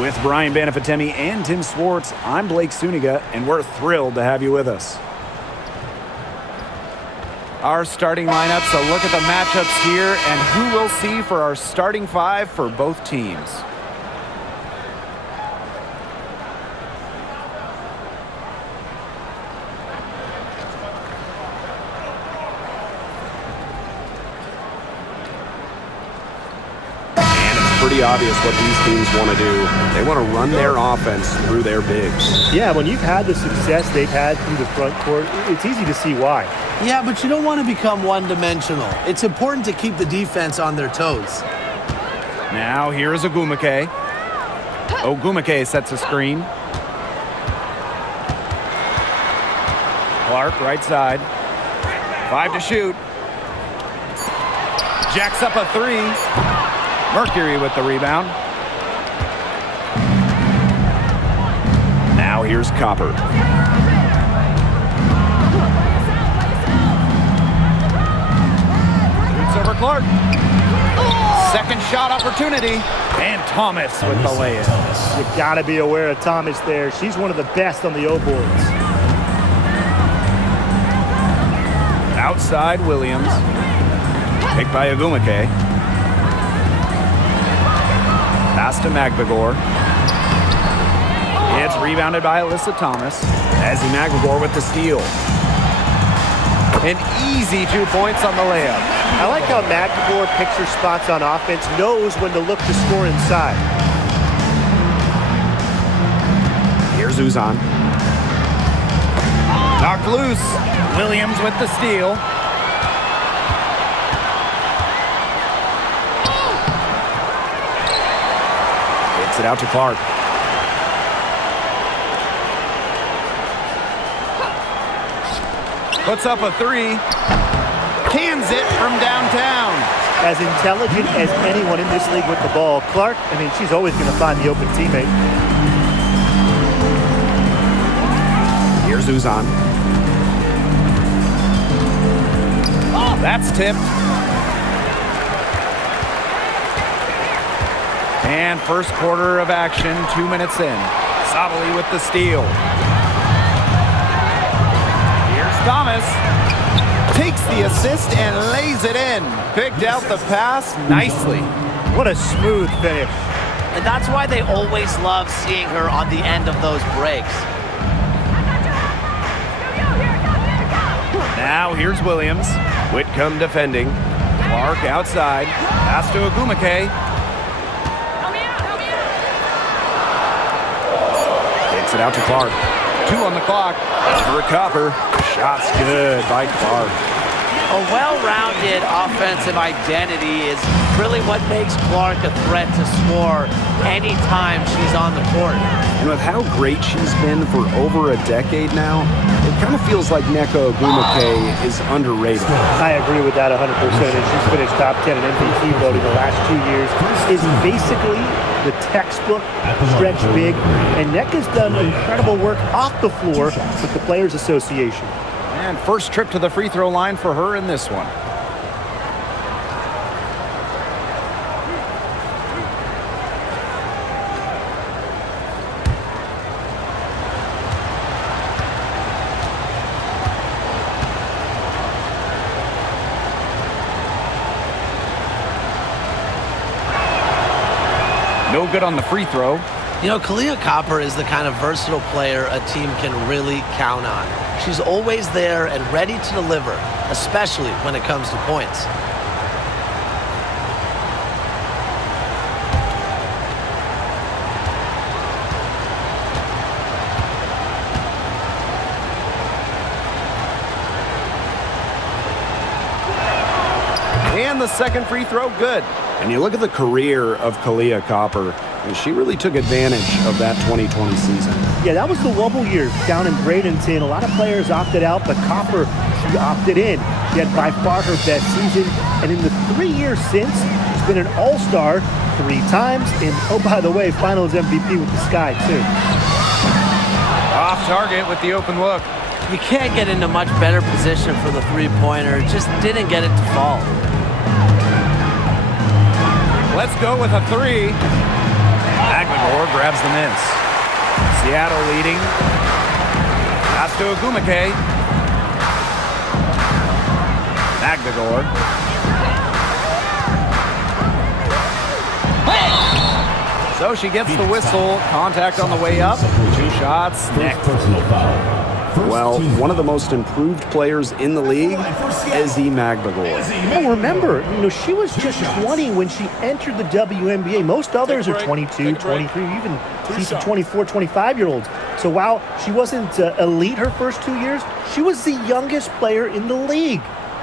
With Brian Banafitemi and Tim Swartz, I'm Blake Suniga, and we're thrilled to have you with us. Our starting lineups, a look at the matchups here, and who we'll see for our starting five for both teams. Pretty obvious what these teams want to do. They want to run their offense through their bigs. Yeah, when you've had the success they've had through the front court, it's easy to see why. Yeah, but you don't want to become one-dimensional. It's important to keep the defense on their toes. Now here's Ogumake. Ogumake sets a screen. Clark, right side. 5 to shoot. Jacks up a 3. Mercury with the rebound. Now here's Copper. Shoots over Clark. Second shot opportunity. And Thomas with the layup. You got to be aware of Thomas there. She's one of the best on the O boards. Outside Williams. Picked by Ogumake. Pass to McVigor. It's rebounded by Alyssa Thomas. Ezzy McVigor with the steal. An easy 2 points on the layup. I like how McVigor picks her spots on offense, knows when to look to score inside. Here's Uzan. Knocked loose. Williams with the steal. It out to Clark. Puts up a 3. Cans it from downtown. As intelligent as anyone in this league with the ball, Clark, I mean, she's always going to find the open teammate. Here's Uzan. That's tipped. And first quarter of action, 2 minutes in. Sabali with the steal. Here's Thomas. Takes the assist and lays it in. Picked out the pass nicely. What a smooth finish. And that's why they always love seeing her on the end of those breaks. Now here's Williams. Whitcomb defending. Clark outside. Pass to Ogumake. It out to Clark. 2 on the clock. Over Copper. Shots good by Clark. A well-rounded offensive identity is really what makes Clark a threat to score anytime she's on the court. And with how great she's been for over a decade now, it kind of feels like Nneka Ogumake is underrated. I agree with that 100%. And she's finished top 10 in MVP voting the last 2 years. Is basically the textbook stretch big. And Nneka's done incredible work off the floor with the Players Association. And first trip to the free throw line for her in this one. No good on the free throw. You know, Kahleah Copper is the kind of versatile player a team can really count on. She's always there and ready to deliver, especially when it comes to points. And the second free throw, good. And you look at the career of Kahleah Copper, and she really took advantage of that 2020 season. Yeah, that was the wobble year down in Bradenton. A lot of players opted out, but Copper, she opted in. She had by far her best season. And in the 3 years since, she's been an all-star 3 times. And, oh, by the way, finals MVP with the Sky, too. Off target with the open look. You can't get into much better position for the three-pointer. Just didn't get it to fall. Let's go with a 3. Magmagor grabs the miss. Seattle leading. Pass to Ogumake. Magmagor. So she gets the whistle. Contact on the way up. 2 shots. Next. Well, one of the most improved players in the league, Ezi Magbagor. Oh, remember, she was just 20 when she entered the WNBA. Most others are 22, 23, even season 24, 25-year-olds. So while she wasn't elite her first 2 years, she was the youngest player in the league.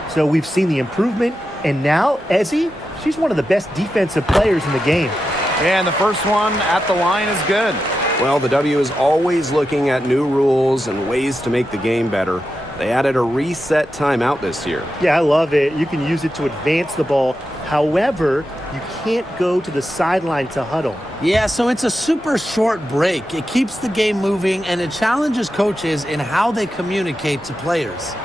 So we've seen the improvement, and now Ezi, she's one of the best defensive players in the game. And the first one at the line is good. Well, the W is always looking at new rules and ways to make the game better. They added a reset timeout this year. Yeah, I love it. You can use it to advance the ball. However, you can't go to the sideline to huddle. Yeah, so it's a super short break. It keeps the game moving, and it challenges coaches in how they communicate to players.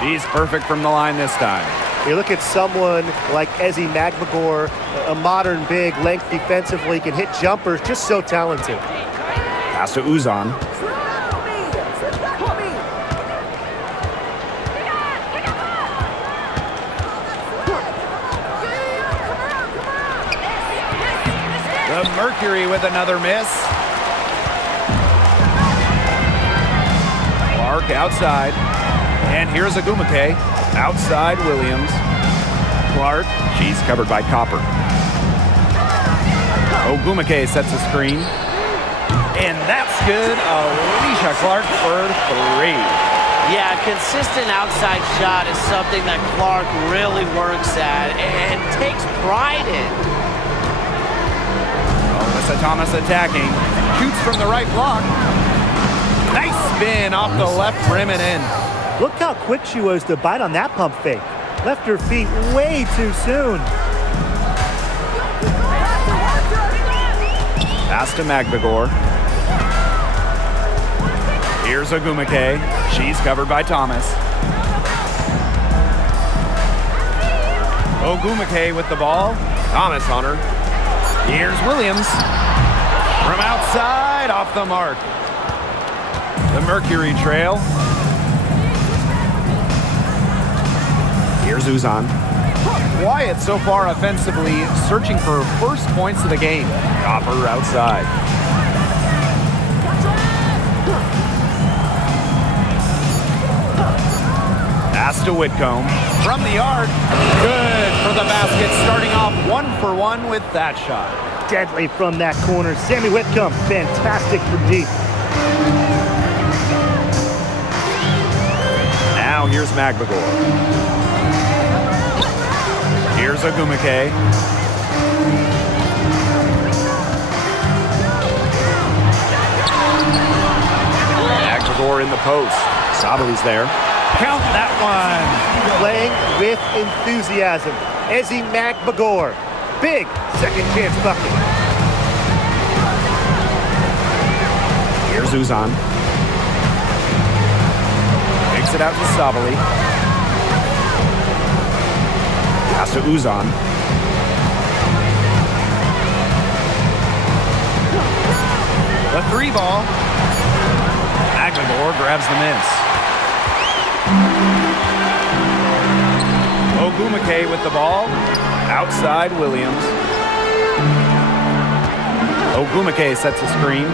She's perfect from the line this time. You look at someone like Ezi Magbagor, a modern big, length defensively, can hit jumpers, just so talented. Pass to Uzan. The Mercury with another miss. Clark outside. And here's Ogumake. Outside Williams. Clark. She's covered by Copper. Ogumake sets a screen. And that's good. Alicia Clark for 3. Yeah, a consistent outside shot is something that Clark really works at and takes pride in. Alyssa Thomas attacking. Shoots from the right block. Nice spin off the left rim and in. Look how quick she was to bite on that pump fake. Left her feet way too soon. Pass to Magbagor. Here's Ogumake. She's covered by Thomas. Ogumake with the ball. Thomas on her. Here's Williams. From outside, off the mark. The Mercury trail. Here's Uzan. Quiet so far offensively, searching for first points of the game. Copper outside. Pass to Whitcomb. From the arc. Good for the basket, starting off 1-for-1 with that shot. Deadly from that corner. Sammy Whitcomb, fantastic from deep. Now here's Magbagor. Here's Ogumake. Magbagor in the post. Sabali's there. Count that one. Playing with enthusiasm. Ezi Magbagor. Big second chance bucket. Here's Uzan. Takes it out to Sabali. Pass to Uzan. The 3 ball. Magbagor grabs the miss. Ogumake with the ball. Outside Williams. Ogumake sets a screen.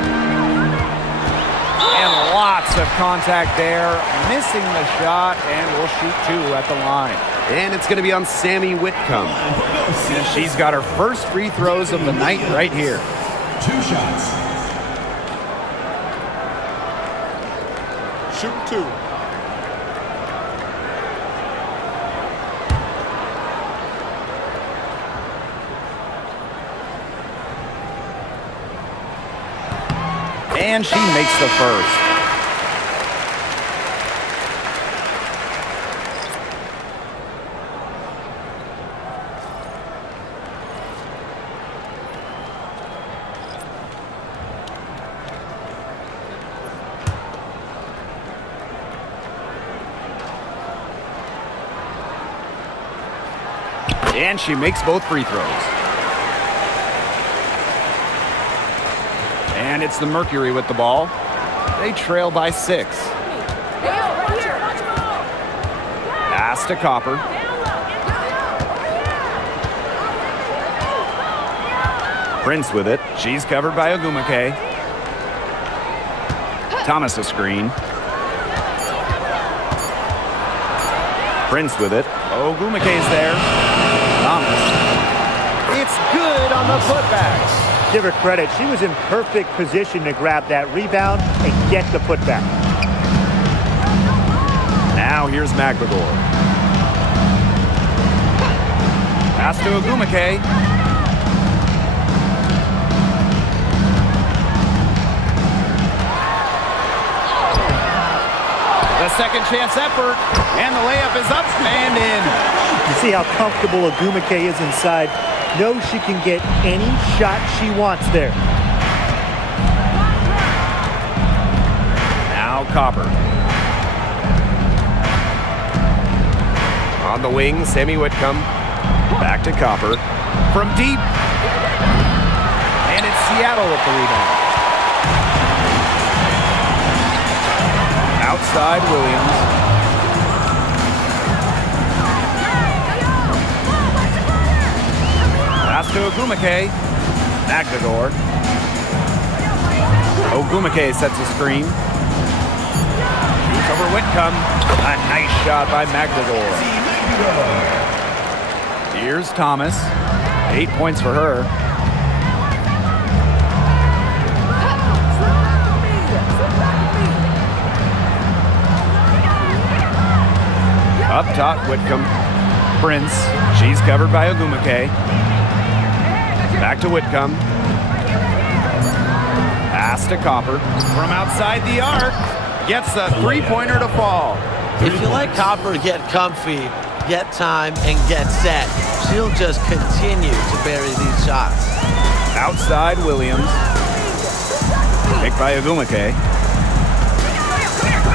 And lots of contact there. Missing the shot, and will shoot 2 at the line. And it's going to be on Sammy Whitcomb. And she's got her first free throws of the night right here. 2 shots. Shoot 2. And she makes the first. And she makes both free throws. And it's the Mercury with the ball. They trail by 6. Pass to Copper. Prince with it. She's covered by Ogumake. Thomas a screen. Prince with it. Ogumake's there. Thomas. It's good on the putbacks. Give her credit. She was in perfect position to grab that rebound and get the putback. Now here's McLegore. Pass to Ogumake. The second chance effort, and the layup is up and in. You see how comfortable Ogumake is inside. Knows she can get any shot she wants there. Now Copper. On the wing, Sammy Whitcomb. Back to Copper. From deep. And it's Seattle with the rebound. Outside Williams. Pass to Ogumake. McLegore. Ogumake sets a screen. Shoots over Whitcomb. A nice shot by McLegore. Here's Thomas. 8 points for her. Up top, Whitcomb. Prince. She's covered by Ogumake. Back to Whitcomb. Pass to Copper. From outside the arc. Gets the three-pointer to fall. If you let Copper get comfy, get time, and get set, she'll just continue to bury these shots. Outside Williams. Picked by Ogumake.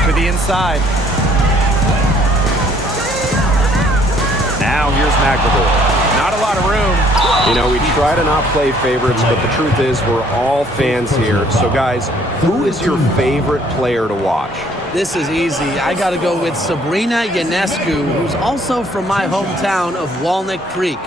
To the inside. Now here's McLegore. Not a lot of room. You know, we try to not play favorites, but the truth is we're all fans here. So, guys, who is your favorite player to watch? This is easy. I got to go with Sabrina Ionescu, who's also from my hometown of Walnut Creek.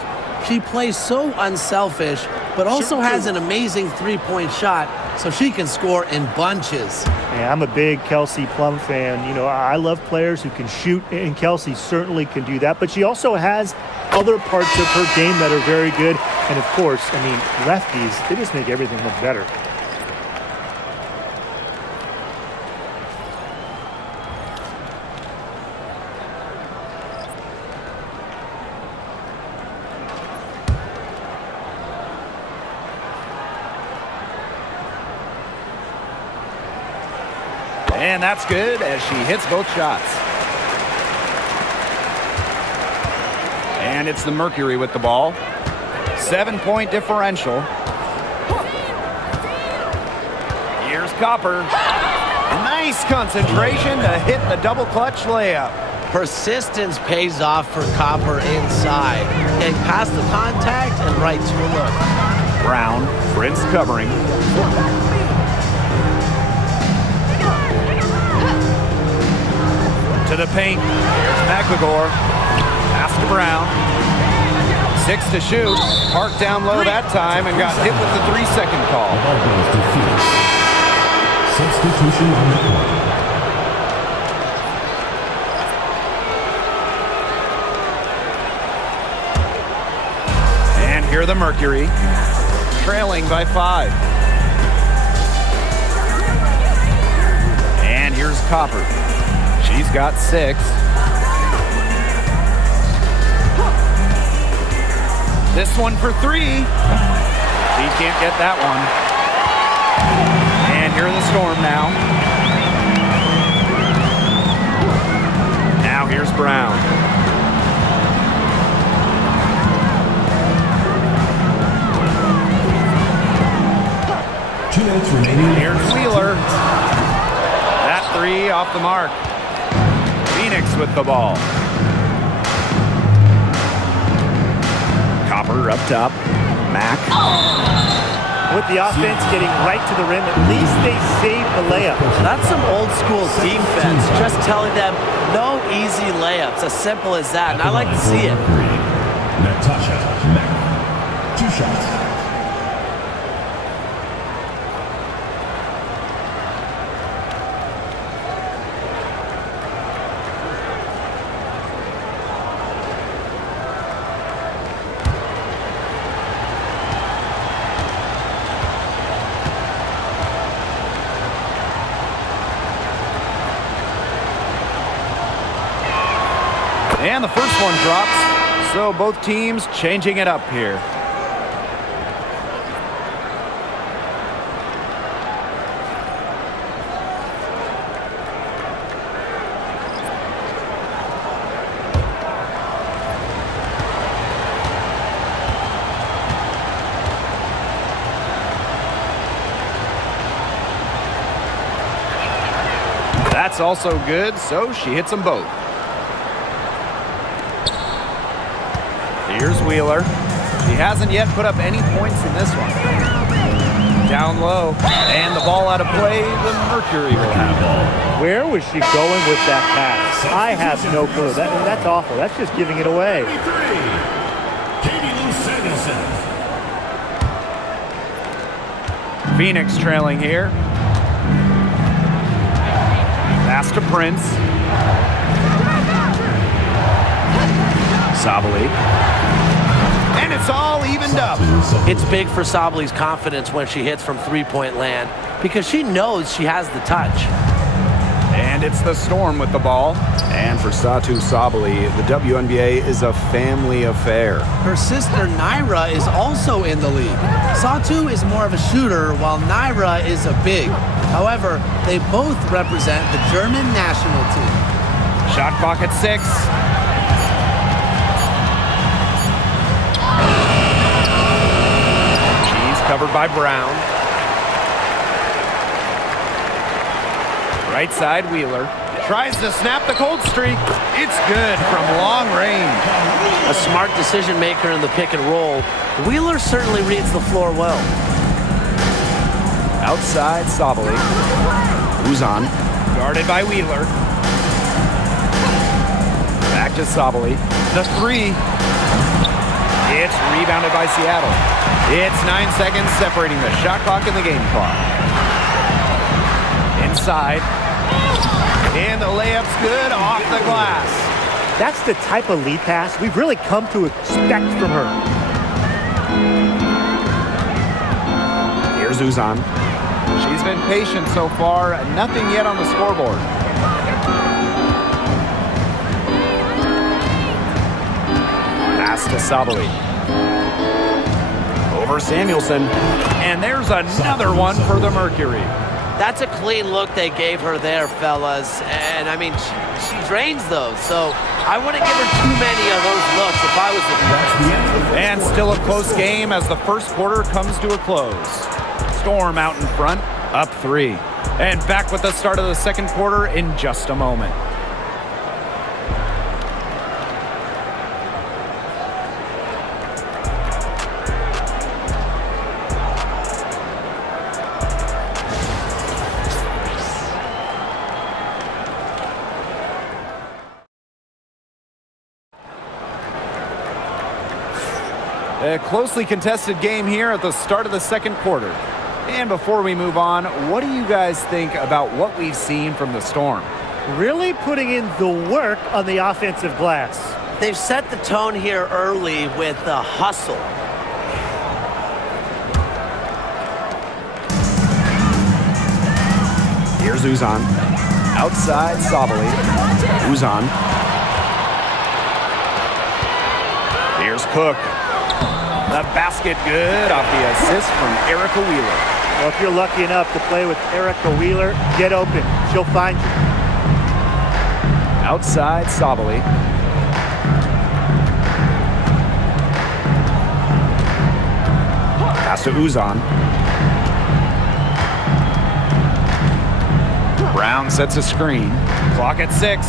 She plays so unselfish, but also has an amazing three-point shot, so she can score in bunches. Yeah, I'm a big Kelsey Plum fan. You know, I love players who can shoot, and Kelsey certainly can do that. But she also has other parts of her game that are very good. And, of course, I mean, lefties, they just make everything look better. And that's good as she hits both shots. And it's the Mercury with the ball. 7-point differential. Here's Copper. Nice concentration to hit the double clutch layup. Persistence pays off for Copper inside. Getting past the contact and right to a look. Brown, Prince covering. To the paint. Here's McLegore. Pass to Brown. 6 to shoot. Parked down low that time and got hit with the 3-second call. Substitution on the court. And here the Mercury. Trailing by 5. And here's Copper. She's got 6. This one for 3. He can't get that one. And here in the Storm now. Now here's Brown. Two minutes remaining. Here's Wheeler. That 3 off the mark. Phoenix with the ball. Copper up top. Mack. With the offense getting right to the rim, at least they saved the layup. That's some old school defense, just telling them no easy layups, as simple as that, and I like to see it. Natasha Mack. 2 shots. And the first one drops, so both teams changing it up here. That's also good, so she hits them both. Here's Wheeler. She hasn't yet put up any points in this one. Down low, and the ball out of play. The Mercury will have ball. Where was she going with that pass? I have no clue. That's awful. That's just giving it away. Phoenix trailing here. Pass to Prince. Sabali. And it's all evened up. It's big for Sabli's confidence when she hits from three-point land because she knows she has the touch. And it's the Storm with the ball. And for Satu Sabali, the WNBA is a family affair. Her sister Naira is also in the league. Satu is more of a shooter while Naira is a big. However, they both represent the German national team. Shot clock at 6. Covered by Brown. Right side, Wheeler. Tries to snap the cold streak. It's good from long range. A smart decision maker in the pick and roll. Wheeler certainly reads the floor well. Outside, Sabali. Uzan. Guarded by Wheeler. Back to Sabali. The 3. It's rebounded by Seattle. It's 9 seconds separating the shot clock and the game clock. Inside. And the layup's good off the glass. That's the type of lead pass we've really come to expect from her. Here's Uzan. She's been patient so far. Nothing yet on the scoreboard. Pass to Sabali. Over Samuelson. And there's another one for the Mercury. That's a clean look they gave her there, fellas. And, I mean, she drains those. So I wouldn't give her too many of those looks if I was the And still a close game as the first quarter comes to a close. Storm out in front, up 3. And back with the start of the second quarter in just a moment. A closely contested game here at the start of the second quarter. And before we move on, what do you guys think about what we've seen from the Storm? Really putting in the work on the offensive glass. They've set the tone here early with the hustle. Here's Uzan. Outside, Sabali. Uzan. Here's Cook. The basket good off the assist from Erica Wheeler. Well, if you're lucky enough to play with Erica Wheeler, get open. She'll find you. Outside, Sabali. Pass to Uzan. Brown sets a screen. Clock at 6.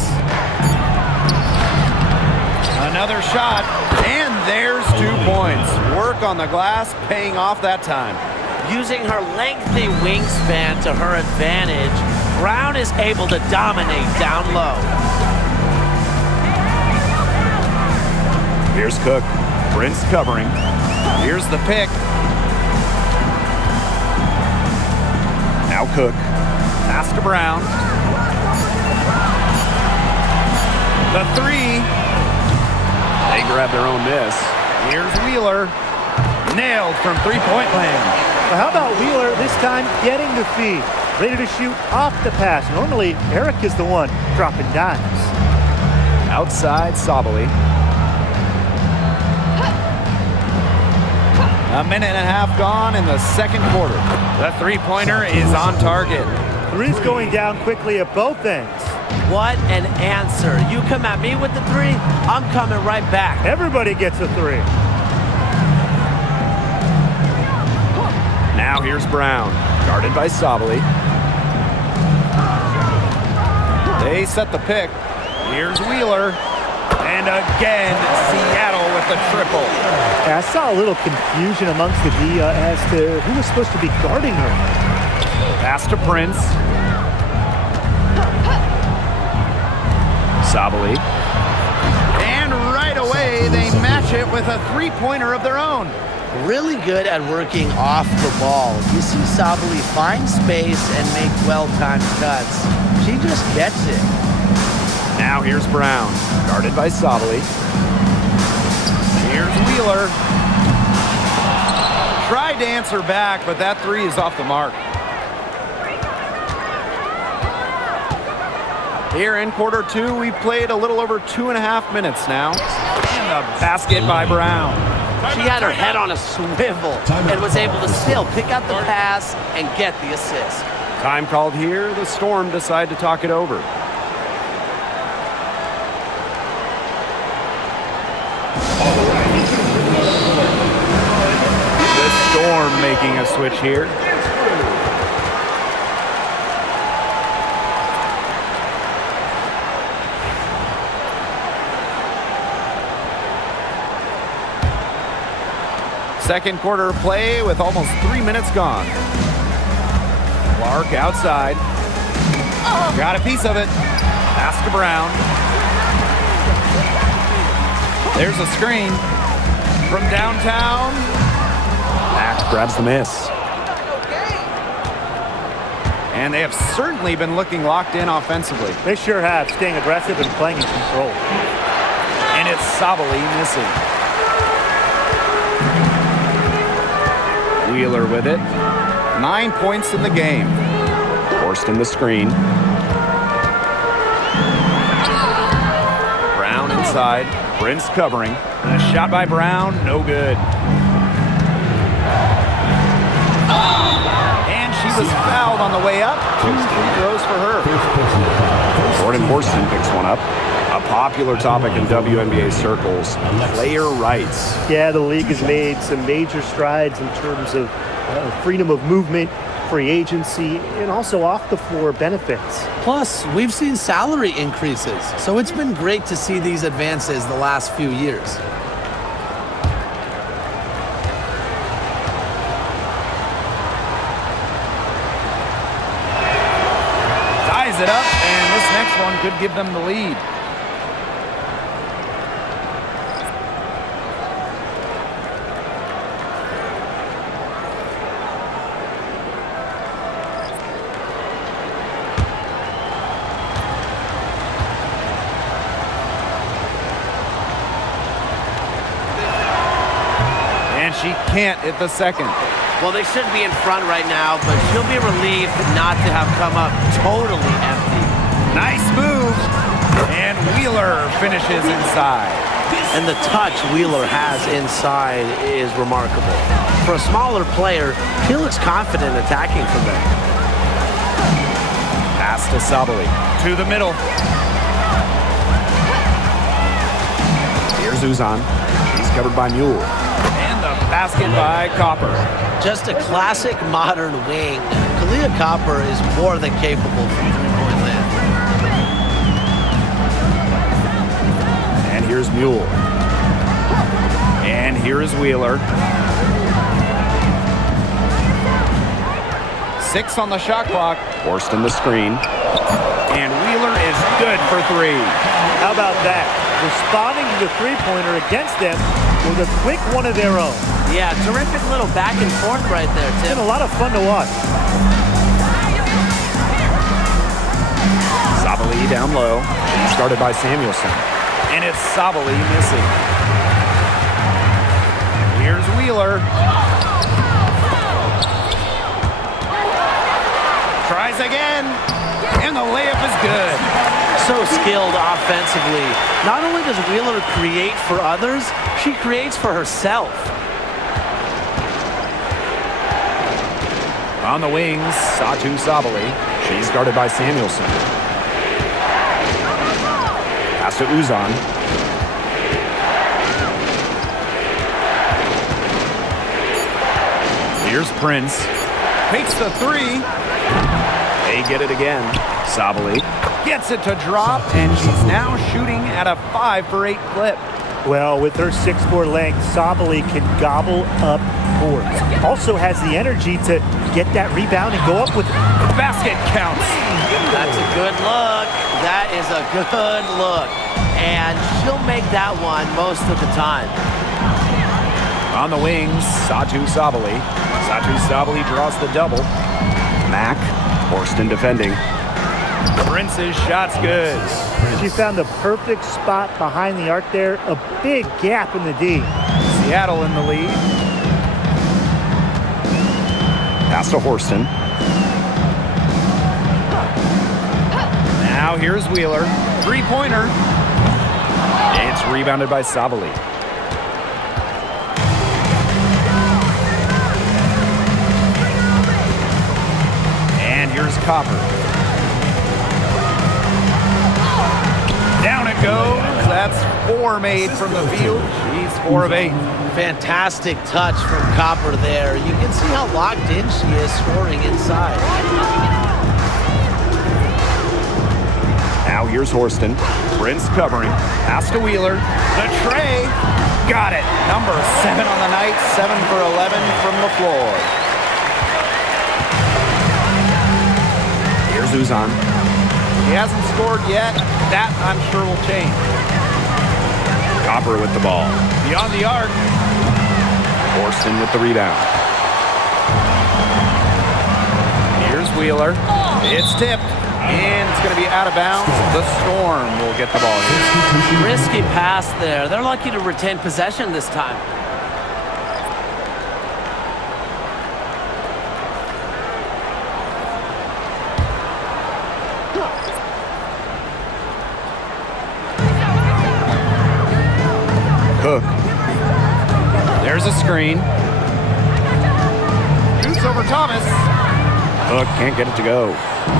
Another shot, and there's 2 points. Work on the glass paying off that time. Using her lengthy wingspan to her advantage, Brown is able to dominate down low. Here's Cook. Prince covering. Here's the pick. Now Cook. Pass to Brown. The three. They grab their own miss. Here's Wheeler. Nailed from three-point land. Well, how about Wheeler this time getting the feed? Ready to shoot off the pass. Normally, Eric is the one dropping dimes. Outside Sabali. A minute and a half gone in the second quarter. The three-pointer is on target. Three's going down quickly at both ends. What an answer. You come at me with the three, I'm coming right back. Everybody gets a three. Now here's Brown, guarded by Sabali. They set the pick. Here's Wheeler. And again, Seattle with the triple. I saw a little confusion amongst the D as to who was supposed to be guarding her. Pass to Prince. Sabali. And right away, they match it with a three-pointer of their own. Really good at working off the ball. You see Sabali find space and make well-timed cuts. She just gets it. Now here's Brown, guarded by Sabali. Here's Wheeler. Tried to answer back, but that three is off the mark. Here in quarter two, we've played a little over 2.5 minutes now. And the basket by Brown. She had her head on a swivel and was able to still pick out the pass and get the assist. Time called here. The Storm decide to talk it over. The Storm making a switch here. Second quarter play with almost 3 minutes gone. Clark outside. Got a piece of it. Pass to Brown. There's a screen from downtown. Mack grabs the miss. And they have certainly been looking locked in offensively. They sure have, staying aggressive and playing in control. And it's Sabali missing. Wheeler with it. 9 points in the game. Forced in the screen. Brown inside. Prince covering. And a shot by Brown, no good. And she was fouled on the way up. 2 free throws for her. Jordan Horston picks one up. A popular topic in WNBA circles, player rights. Yeah, the league has made some major strides in terms of freedom of movement, free agency, and also off-the-floor benefits. Plus, we've seen salary increases, so it's been great to see these advances the last few years. Ties it up, and this next one could give them the lead. She can't hit the second. Well, they should be in front right now, but she'll be relieved not to have come up totally empty. Nice move. And Wheeler finishes inside. And the touch Wheeler has inside is remarkable. For a smaller player, he looks confident attacking from there. Pass to Sabali. To the middle. Here's Uzan. She's covered by Mule. And the basket by Copper. Just a classic modern wing. Kalia Copper is more than capable from three-point land. And here's Mule. And here is Wheeler. 6 on the shot clock. Forced in the screen. And Wheeler is good for 3. How about that? Responding to the three-pointer against them with a quick one of their own. Yeah, terrific little back and forth right there, It's Tim. been a lot of fun to watch. Sabali down low. Started by Samuelson. And it's Sabali missing. Here's Wheeler. Tries again. And the layup is good. So skilled offensively. Not only does Wheeler create for others, she creates for herself. On the wings, Satu Sabali. She's guarded by Samuelson. Pass to Uzan. Here's Prince. Takes the 3. They get it again. Sabali. Gets it to drop, and she's now shooting at a 5 for 8 clip. Well, with her 6'4" length, Sabali can gobble up boards. Also has the energy to get that rebound and go up with it. Basket counts. That's a good look. That is a good look. And she'll make that one most of the time. On the wings, Satu Sabali. Satu Sabali draws the double. Mack. Forced in defending. Prince's shot's good. She found the perfect spot behind the arc there. A big gap in the D. Seattle in the lead. Pass to Horston. Now here's Wheeler. 3-pointer. It's rebounded by Sabali. And here's Copper. Down it goes. That's 4 made from the field. She's 4 of 8. Fantastic touch from Copper there. You can see how locked in she is scoring inside. Now here's Horston. Prince covering. Pass to Wheeler. The tray. Got it. Number 7 on the night. 7 for 11 from the floor. Here's Uzan. He hasn't scored yet. That, I'm sure, will change. Copper with the ball. Beyond the arc. Horston with the rebound. Here's Wheeler. It's tipped. And it's going to be out of bounds. The Storm will get the ball here. Risky pass there. They're lucky to retain possession this time. Cook. There's a screen. Shoots over Thomas. Cook can't get it to go.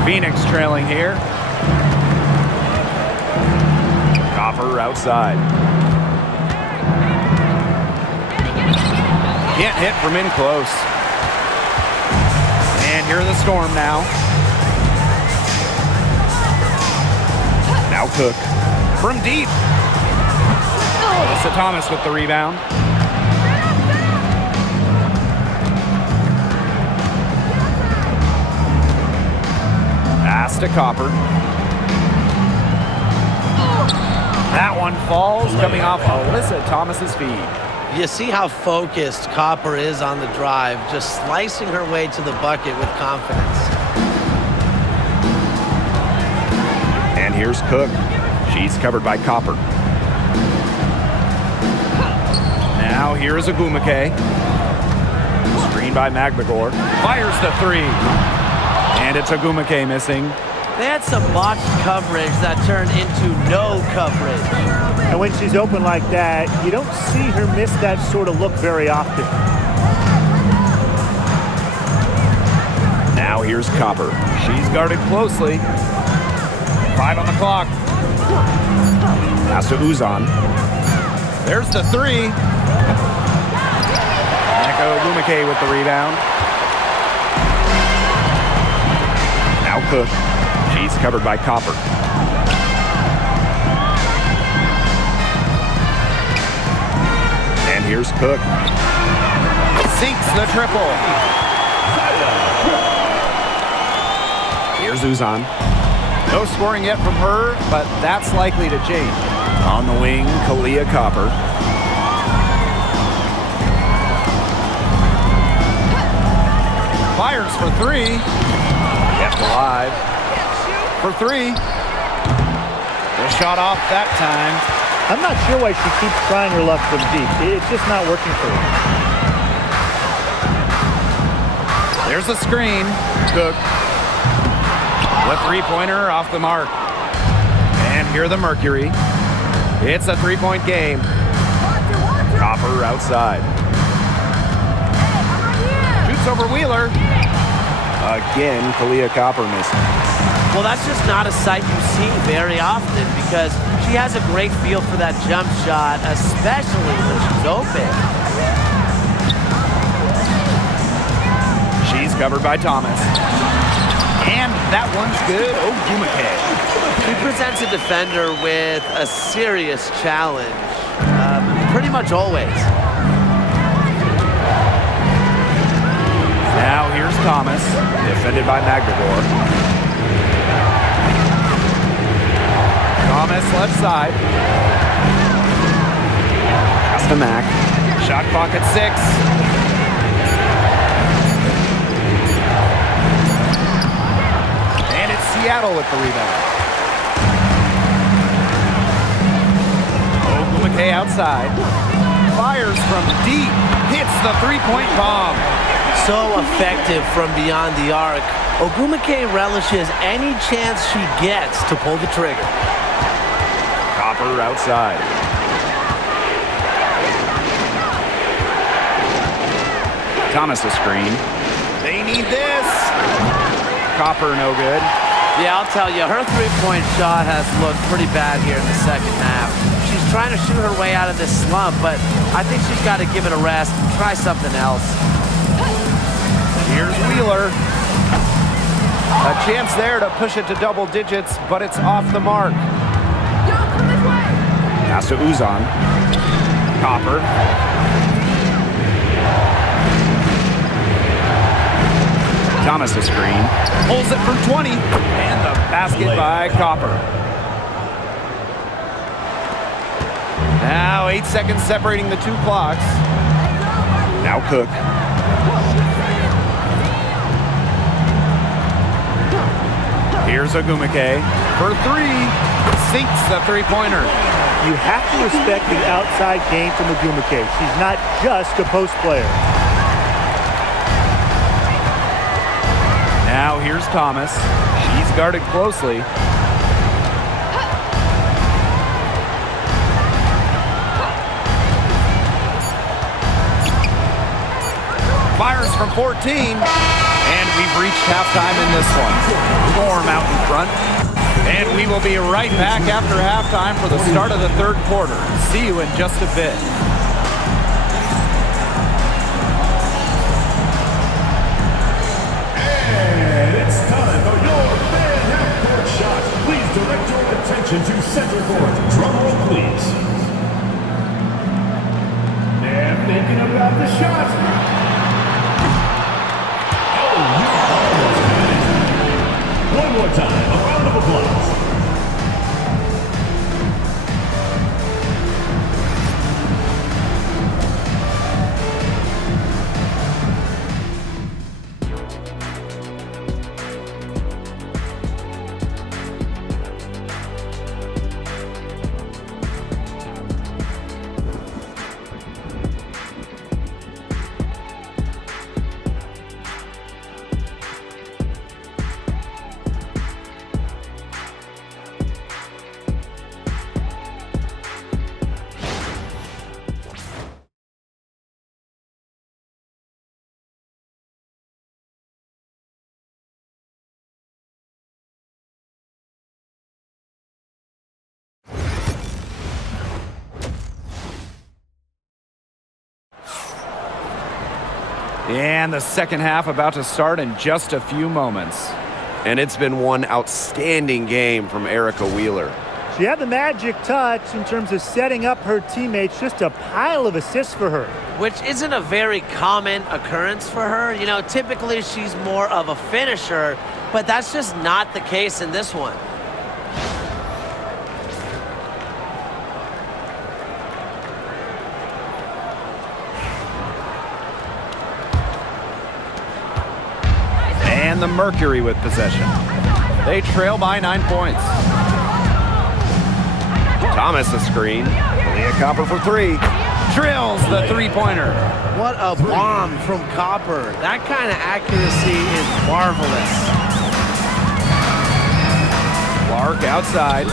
Phoenix trailing here. Copper outside. Can't hit from in close. And here are the Storm now. Now Cook. From deep. Alyssa Thomas with the rebound. Pass to Copper. That one falls, coming off Alyssa Thomas's feed. You see how focused Copper is on the drive, just slicing her way to the bucket with confidence. And here's Cook. She's covered by Copper. Now here is Agumake. Screened by Magbagor. Fires the 3. And it's Agumake missing. They had some botched coverage that turned into no coverage. And when she's open like that, you don't see her miss that sort of look very often. Now here's Copper. She's guarded closely. 5 on the clock. Pass to Uzan. There's the 3. Neko Agumake with the rebound. Now Cook. She's covered by Copper. And here's Cook. Sinks the triple. Here's Uzan. No scoring yet from her, but that's likely to change. On the wing, Kalia Copper. Fires for three. Kept alive. For three. The shot off that time. I'm not sure why she keeps trying her luck from deep. It's just not working for her. There's a screen. Cook. The three-pointer off the mark. And here the Mercury. It's a three-point game. Copper outside. Shoots over Wheeler. Again, Kalia Copper missing. Well, that's just not a sight you see very often because she has a great feel for that jump shot, especially when she's open. She's covered by Thomas. And that one's good. Ogumake. She presents a defender with a serious challenge, pretty much always. Now here's Thomas, Defended by Magdalor. Thomas left side. Pass to Mac. Shot clock at 6. And it's Seattle with the rebound. Ogumake outside. Fires from deep. Hits the three-point bomb. So effective from beyond the arc. Ogumake relishes any chance she gets to pull the trigger. Copper outside. Thomas a screen. They need this. Copper no good. Yeah, I'll tell you, her three-point shot has looked pretty bad here in the second half. She's trying to shoot her way out of this slump, but I think she's got to give it a rest and try something else. Here's Wheeler. A chance there to push it to double digits, but it's off the mark. Pass to Uzan. Copper. Thomas a screen. Pulls it from 20. And the basket by Copper. Now 8 seconds separating the two clocks. Now Cook. Here's Ogumake for three. Sinks the three-pointer. You have to respect the outside game from Ogumake. She's not just a post player. Now here's Thomas. She's guarded closely. Fires from 14. And we've reached halftime in this one. Storm out in front. And we will be right back after halftime for the start of the third quarter. See you in just a bit. And it's time for your fan half-court shot. Please direct your attention to center court. Drum roll, please. They're thinking about the shot. One more time, a round of applause. And the second half about to start in just a few moments. And it's been one outstanding game from Erica Wheeler. She had the magic touch in terms of setting up her teammates, just a pile of assists for her. Which isn't a very common occurrence for her. You know, typically she's more of a finisher, but that's just not the case in this one. And the Mercury with possession. They trail by 9 points. Thomas a screen. Leah Copper for three. Drills the three-pointer. What a bomb from Copper. That kind of accuracy is marvelous. Clark outside.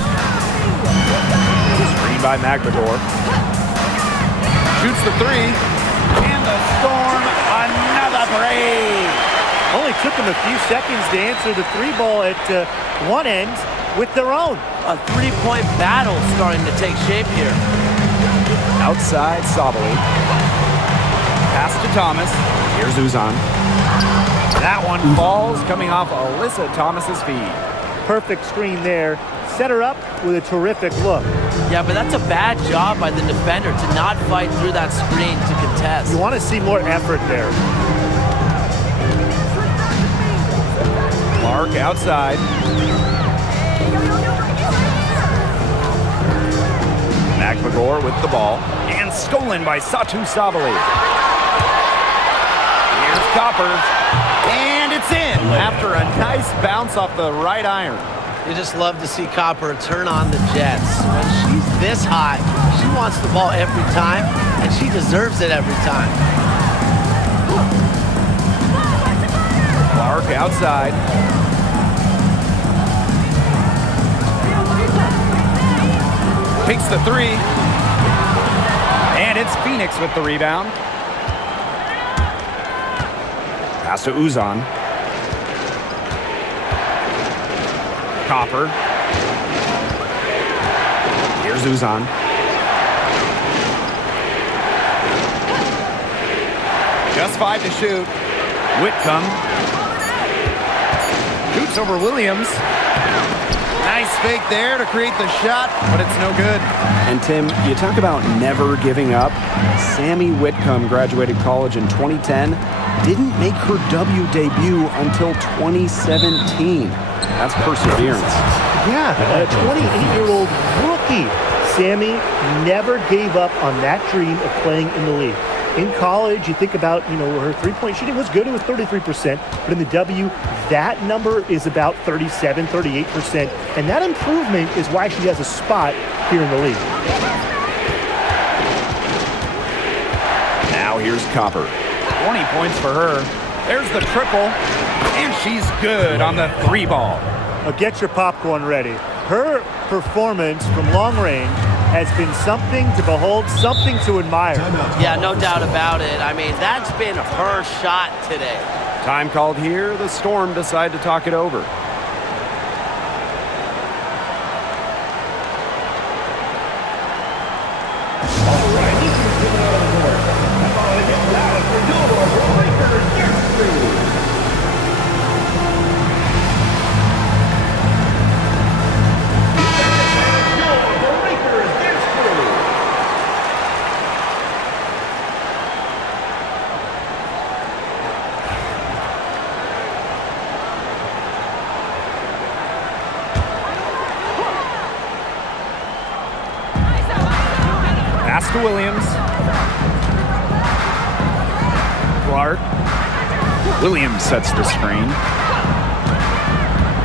Screen by McNamara. Shoots the three. And the Storm, another break. Only took them a few seconds to answer the three ball at one end with their own. A three-point battle starting to take shape here. Outside Sabali. Pass to Thomas. Here's Uzan. That one falls, coming off Alyssa Thomas's feet. Perfect screen there. Set her up with a terrific look. Yeah, but that's a bad job by the defender to not fight through that screen to contest. You want to see more effort there. Clark outside. McNamara with the ball. And stolen by Satu Sabali. Here's Copper. And it's in after a nice bounce off the right iron. You just love to see Copper turn on the jets. When she's this hot, she wants the ball every time, and she deserves it every time. Clark outside. Takes the three. And it's Phoenix with the rebound. Pass to Uzan. Copper. Here's Uzan. Just 5 to shoot. Whitcomb. Shoots over Williams. Nice fake there to create the shot, but it's no good. And Tim, you talk about never giving up. Sammy Whitcomb graduated college in 2010. Didn't make her W debut until 2017. That's perseverance. Yeah, a 28-year-old rookie. Sammy never gave up on that dream of playing in the league. In college, you think about, her three-point shooting was good. It was 33%. But in the W, that number is about 37, 38%. And that improvement is why she has a spot here in the league. Now here's Copper. 20 points for her. There's the triple. And she's good on the three ball. Now get your popcorn ready. Her performance from long range has been something to behold, something to admire. Yeah, no doubt about it. I mean, that's been her shot today. Time called here. The Storm decide to talk it over. Pass to Williams. Clark. Williams sets the screen.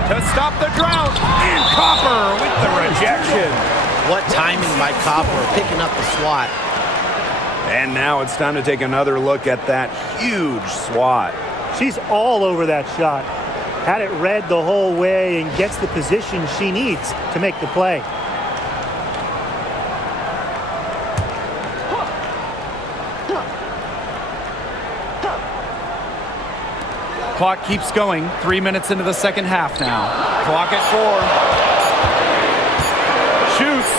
To stop the drought. And Copper with the rejection. What timing by Copper, picking up the swat. And now it's time to take another look at that huge swat. She's all over that shot. Had it read the whole way and gets the position she needs to make the play. Clock keeps going. 3 minutes into the second half now. Clock at 4. Shoots.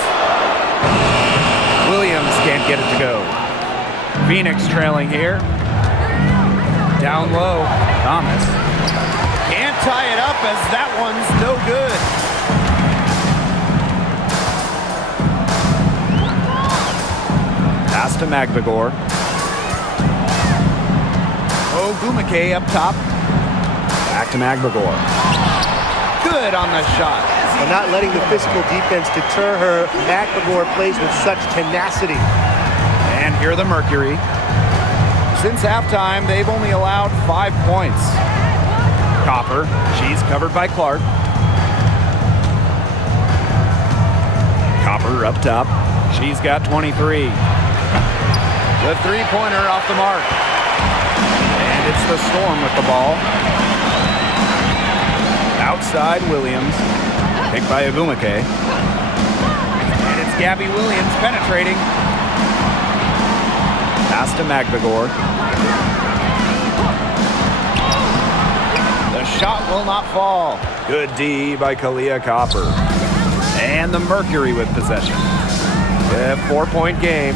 Williams can't get it to go. Phoenix trailing here. Down low. Thomas. Can't tie it up as that one's no good. Pass to McNamara. Ogumake up top. Back to Magbagor. Good on the shot. Well, not letting the physical defense deter her, Magbagor plays with such tenacity. And here the Mercury. Since halftime, they've only allowed 5 points. Copper, she's covered by Clark. Copper up top. She's got 23. The three-pointer off the mark. And it's the Storm with the ball. Outside Williams. Picked by Agumake. And it's Gabby Williams penetrating. Pass to Magbagor. The shot will not fall. Good D by Kalia Copper. And the Mercury with possession. A 4-point game.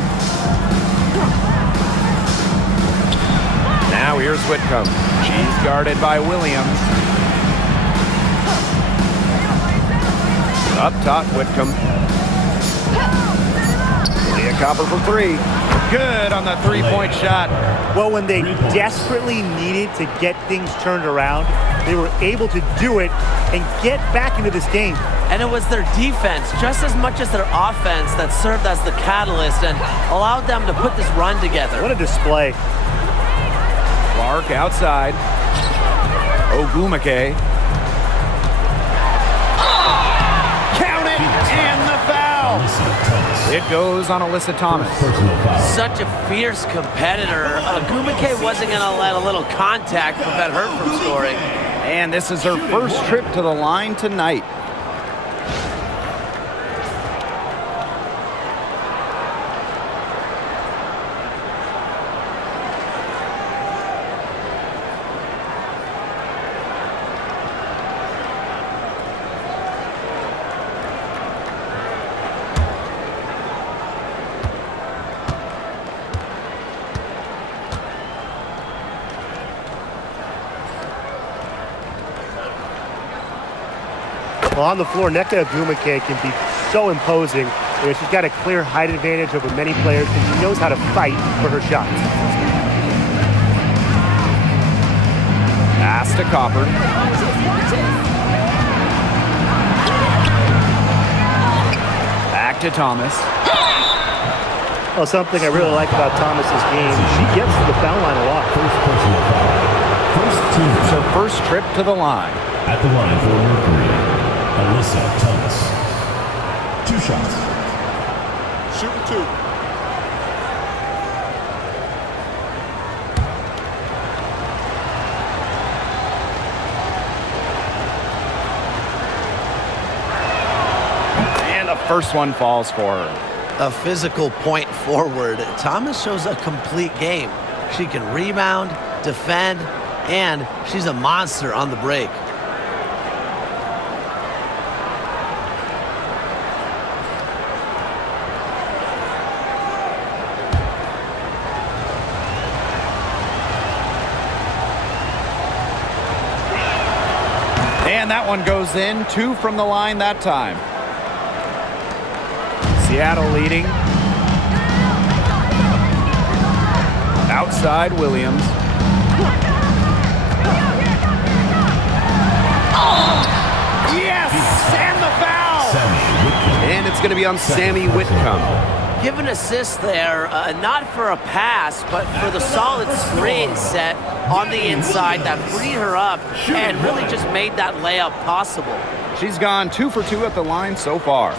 Now here's Whitcomb. She's guarded by Williams. Up top, Whitcomb. Kalia Copper for three. Good on the three-point shot. Well, when they desperately needed to get things turned around, they were able to do it and get back into this game. And it was their defense, just as much as their offense, that served as the catalyst and allowed them to put this run together. What a display. Clark outside. Ogumake. Count it, and the foul. It goes on Alyssa Thomas. Such a fierce competitor. Agumake wasn't going to let a little contact prevent her from scoring. And this is her first trip to the line tonight. Well, on the floor, Nneka Agumake can be so imposing. You know, she's got a clear height advantage over many players, and she knows how to fight for her shots. Pass to Copper. Back to Thomas. Well, something I really like about Thomas's game, she gets to the foul line a lot. It's her first trip to the line. At the line for Mercury, Alyssa Thomas. 2 shots. Shooting 2. And the first one falls for her. A physical point forward. Thomas shows a complete game. She can rebound, defend, and she's a monster on the break. And that one goes in. 2 from the line that time. Seattle leading. Outside Williams. Yes! And the foul! And it's going to be on Sammy Whitcomb. Give an assist there, not for a pass, but for the solid screen set on the inside that freed her up and really just made that layup possible. She's gone 2 for 2 at the line so far.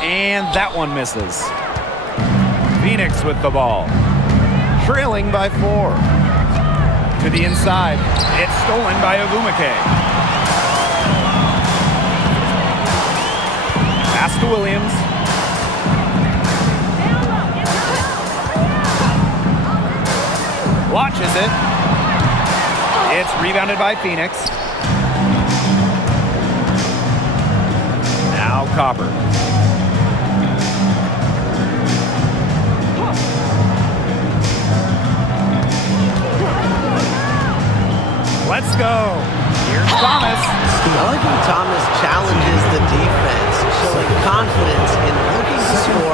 And that one misses. Phoenix with the ball. Trailing by 4. To the inside. It's stolen by Agumake. Pass to Williams. Launches it. It's rebounded by Phoenix. Now Copper.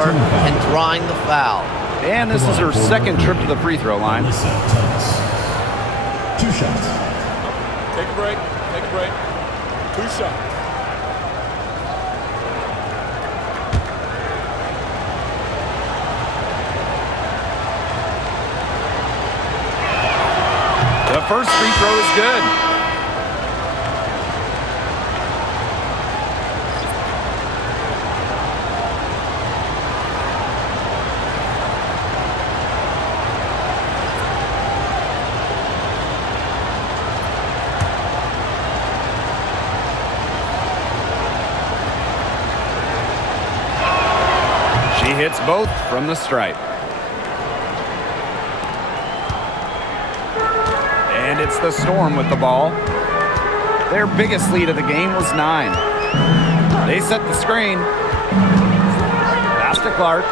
floor and drawing the foul. And this is her second trip to the free throw line. 2 shots. Take a break. Take a break. 2 shots. The first free throw is good. She hits both from the stripe. And it's the Storm with the ball. Their biggest lead of the game was 9. They set the screen. Pass to Clark.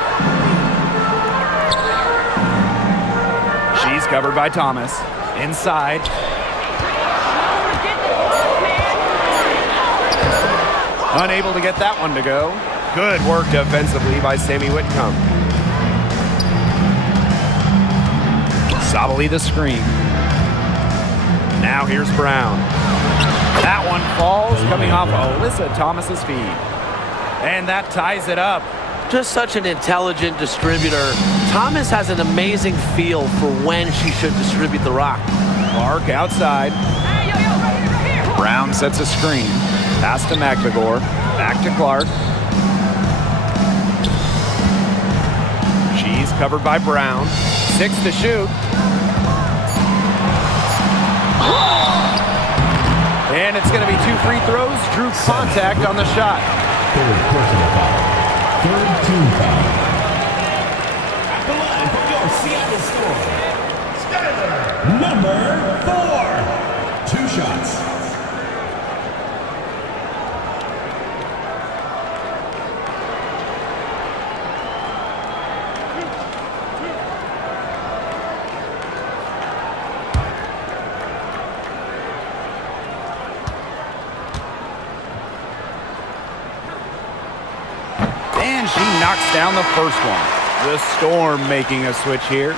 She's covered by Thomas. Inside. Unable to get that one to go. Good work defensively by Sammy Whitcomb. Sabally the screen. Now here's Brown. That one falls, coming off Alyssa Thomas's feed. And that ties it up. Just such an intelligent distributor. Thomas has an amazing feel for when she should distribute the rock. Clark outside. Brown sets a screen. Pass to McVigor. Back to Clark. She's covered by Brown. 6 to shoot. And it's going to be 2 free throws. Drew contact on the shot. Third personal foul. Third team foul. At the line for your Seattle score. Number 4. 2 shots. And she knocks down the first one. The Storm making a switch here.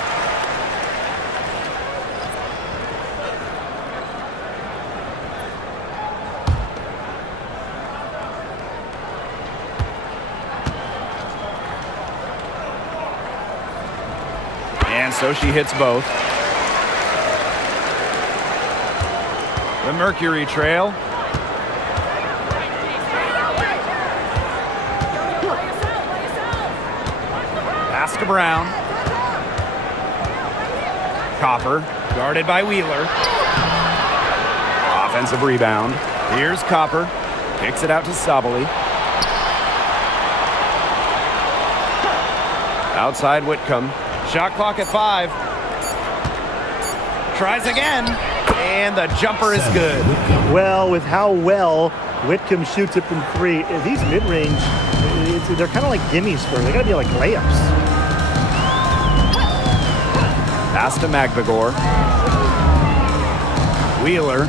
And so she hits both. The Mercury trail. Pass to Brown. Copper, guarded by Wheeler. Offensive rebound. Here's Copper. Kicks it out to Sabally. Outside Whitcomb. Shot clock at 5. Tries again. And the jumper is good. Well, with how well Whitcomb shoots it from 3, these mid-range, they're kind of like gimmies for her. They got to be like layups. Pass to McVigor. Wheeler.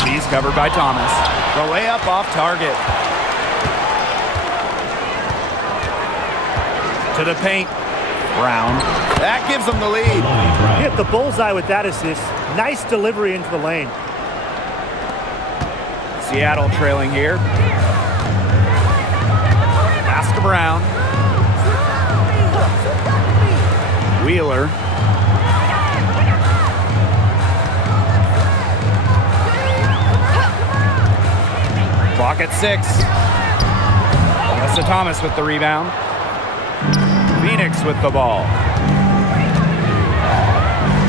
She's covered by Thomas. The layup off target. To the paint. Brown. That gives them the lead. Hit the bullseye with that assist. Nice delivery into the lane. Seattle trailing here. Pass to Brown. Wheeler. Clock at 6. Alyssa Thomas with the rebound. Phoenix with the ball.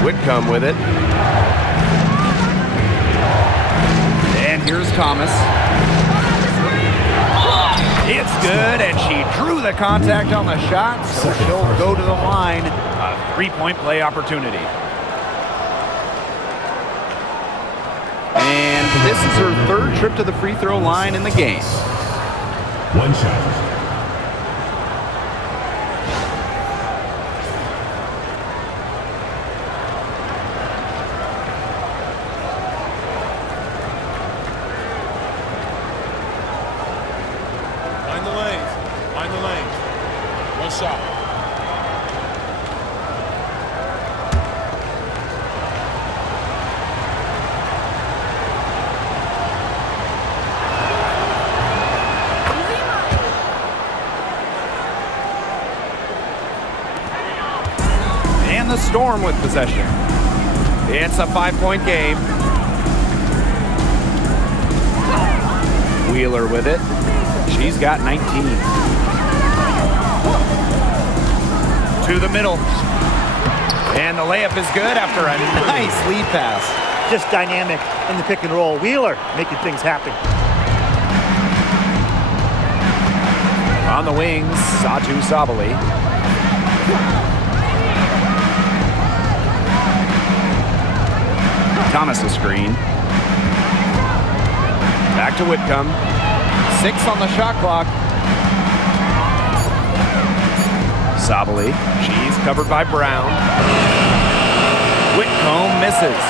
Whitcomb with it. And here's Thomas. It's good, and she drew the contact on the shot, so she'll go to the line. A 3-point play opportunity. And this is her 3rd trip to the free throw line in the game. 1 shot. shot. And the Storm with possession. It's a 5-point game. Wheeler with it. She's got 19. To the middle. And the layup is good after a nice lead pass. Just dynamic in the pick and roll. Wheeler making things happen. On the wings, Satu Sabali. Thomas a screen. Back to Whitcomb. 6 on the shot clock. Sabali. She's covered by Brown. Whitcomb misses.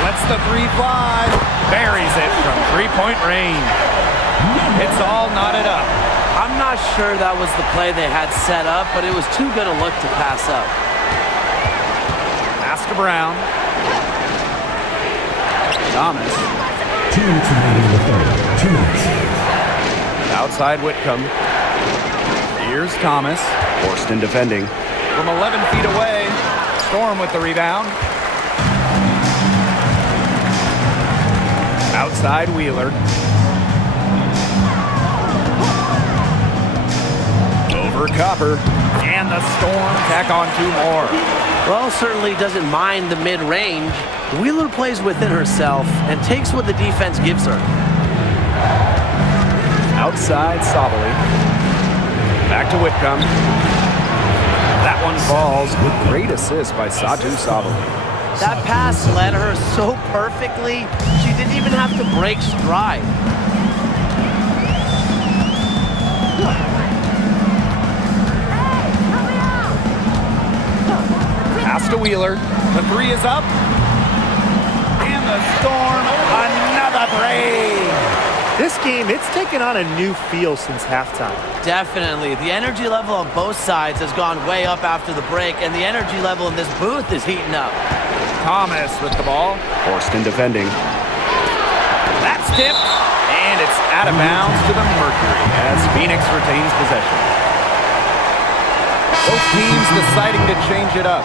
Lets the 3 fly. Buries it from 3-point range. It's all knotted up. I'm not sure that was the play they had set up, but it was too good a look to pass up. Pass to Brown. Thomas. 2 in the third. 2 minutes. Outside Whitcomb. Here's Thomas. Horston defending. From 11 feet away. Storm with the rebound. Outside Wheeler. Over Copper. And the Storm tack on 2 more. Well, certainly doesn't mind the mid-range. Wheeler plays within herself and takes what the defense gives her. Outside Sabali. Back to Whitcomb. That one falls. Great assist by Satu Sabali. That pass led her so perfectly, she didn't even have to break stride. Pass to Wheeler. The 3 is up. And the Storm, another 3. This game, it's taken on a new feel since halftime. Definitely. The energy level on both sides has gone way up after the break, and the energy level in this booth is heating up. Thomas with the ball. Horston defending. That's tipped. And it's out of bounds to the Mercury as Phoenix retains possession. Both teams deciding to change it up.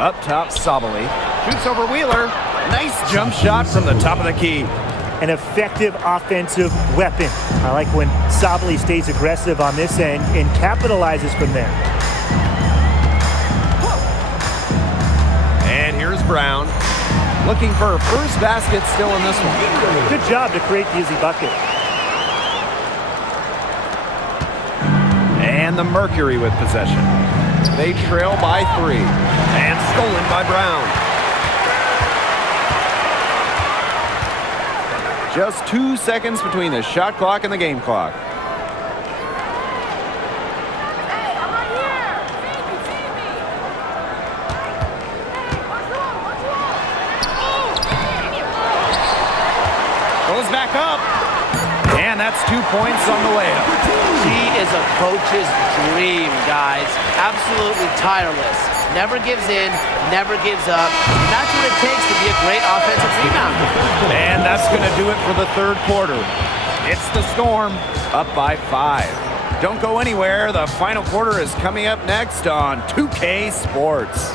Up top, Sabali. Shoots over Wheeler. Nice jump shot from the top of the key. An effective offensive weapon. I like when Sabali stays aggressive on this end and capitalizes from there. And here's Brown. Looking for her first basket still in this one. Good job to create the easy bucket. And the Mercury with possession. They trail by 3. And stolen by Brown. Just 2 seconds between the shot clock and the game clock. Hey, I'm right here. Feed me. Goes back up. And that's 2 points on the layup. She is a coach's dream, guys. Absolutely tireless. Never gives in, never gives up. And that's what it takes to be a great offensive rebounder. And that's going to do it for the third quarter. It's the Storm up by 5. Don't go anywhere. The final quarter is coming up next on 2K Sports.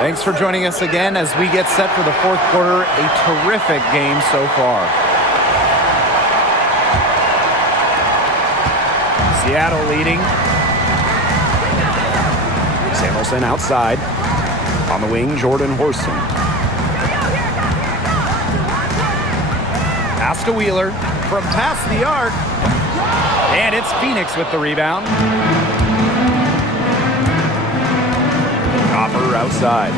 Thanks for joining us again as we get set for the fourth quarter. A terrific game so far. Seattle leading. Samuelson outside. On the wing, Jordan Horston. Pass to Wheeler from past the arc. And it's Phoenix with the rebound. Copper outside.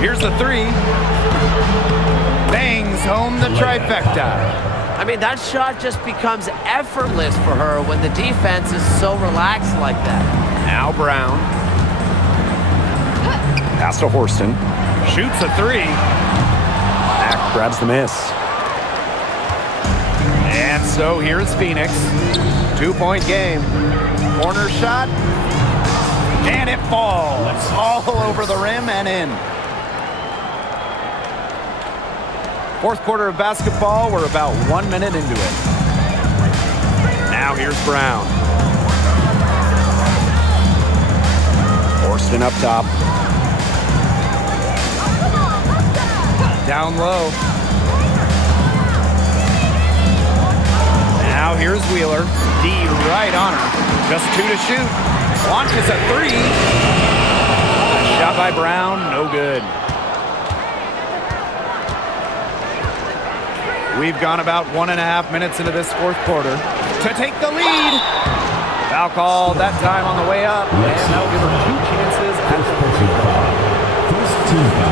Here's the three. Bangs home the trifecta. I mean, that shot just becomes effortless for her when the defense is so relaxed like that. Now Brown. Pass to Horston. Shoots a three. Mack grabs the miss. And so here's Phoenix. 2-point game. Corner shot. And it falls all over the rim and in. Fourth quarter of basketball. We're about 1 minute into it. Now here's Brown. Horston up top. Down low. Now here's Wheeler. D right on her. Just 2 to shoot. Launches a three. A shot by Brown. No good. We've gone about 1.5 minutes into this fourth quarter to take the lead. Foul call that time on the way up. And that'll give her 2 chances at the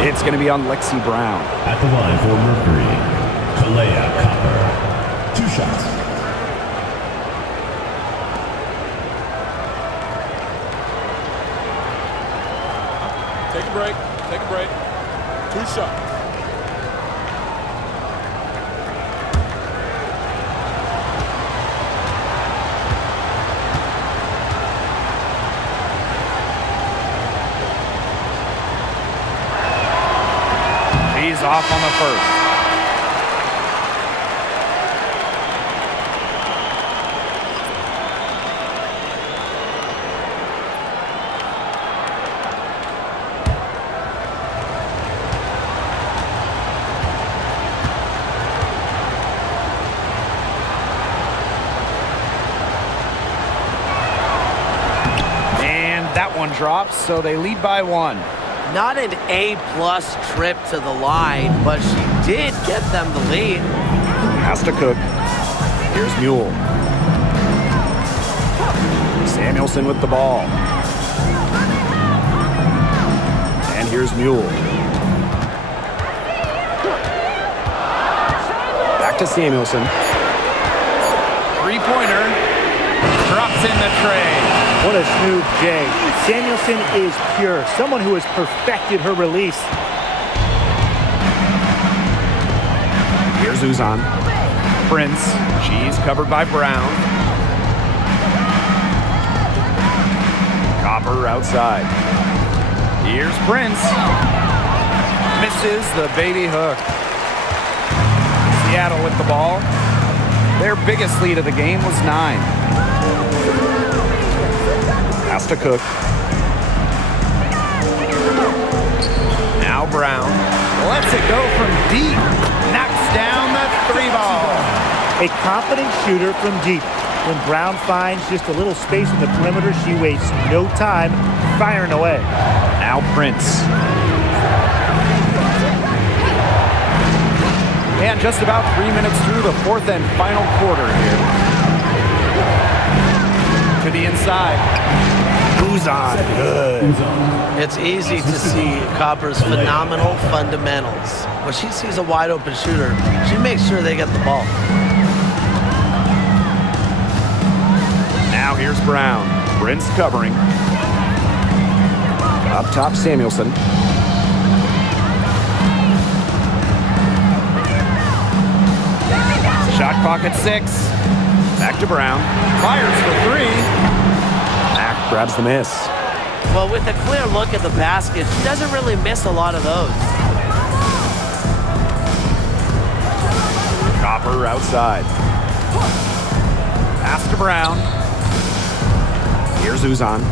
It's going to be on Lexi Brown. At the line for Mercury, Kalea Copper. 2 shots. Take a break. Take a break. 2 shots. She's off on the first. That one drops, so they lead by 1. Not an A-plus trip to the line, but she did get them the lead. Has to Cook. Here's Mule. Samuelson with the ball. And here's Mule. Back to Samuelson. Three-pointer. Drops in the tray. What a smooth J. Samuelson is pure. Someone who has perfected her release. Here's Uzan. Prince. She's covered by Brown. Copper outside. Here's Prince. Misses the baby hook. Seattle with the ball. Their biggest lead of the game was 9. Has to Cook. Now Brown lets it go from deep. Knocks down the 3 ball. A confident shooter from deep. When Brown finds just a little space in the perimeter, she wastes no time firing away. Now Prince. And just about 3 minutes through the fourth and final quarter here. To the inside. Uzan. Good. It's easy to see Copper's phenomenal fundamentals. When she sees a wide open shooter, she makes sure they get the ball. Now here's Brown. Prince covering. Up top, Samuelson. Shot clock at 6. Back to Brown. Fires for 3. Mack grabs the miss. Well, with a clear look at the basket, she doesn't really miss a lot of those. Copper outside. Pass to Brown. Here's Uzan.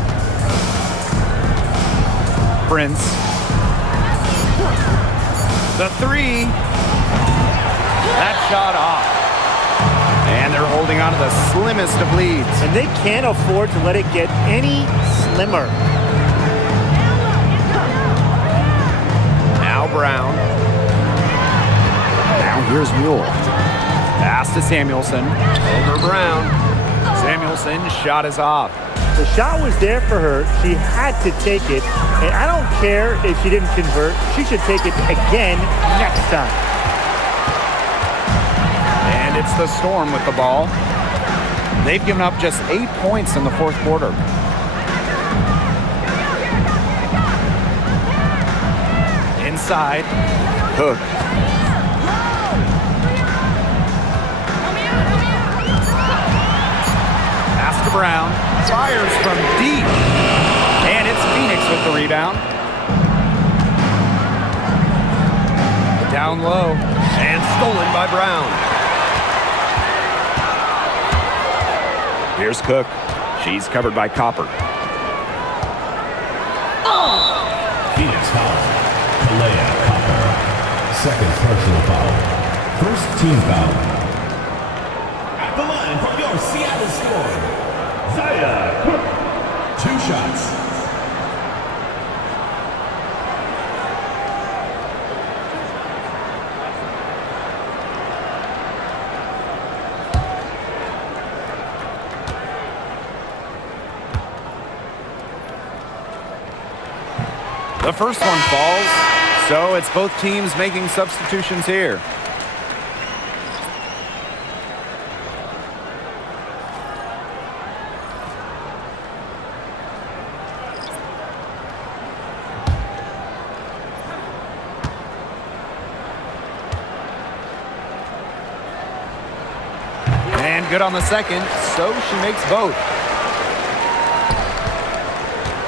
Prince. The 3. That shot off. And they're holding on to the slimmest of leads. And they can't afford to let it get any slimmer. Now Brown. here's Mule. Pass to Samuelson. Over Brown. Samuelson's shot is off. The shot was there for her. She had to take it. And I don't care if she didn't convert. She should take it again next time. And it's the Storm with the ball. They've given up just 8 points in the fourth quarter. Inside, Cook. Pass to Brown. Fires from deep. And it's Phoenix with the rebound. Down low. And stolen by Brown. Here's Cook. She's covered by Copper. Phoenix foul. Alea Copper. Second personal foul. First team foul. At the line from your Seattle Storm, Zaya Cook. 2 shots. The first one falls, so it's both teams making substitutions here. And good on the second, so she makes both.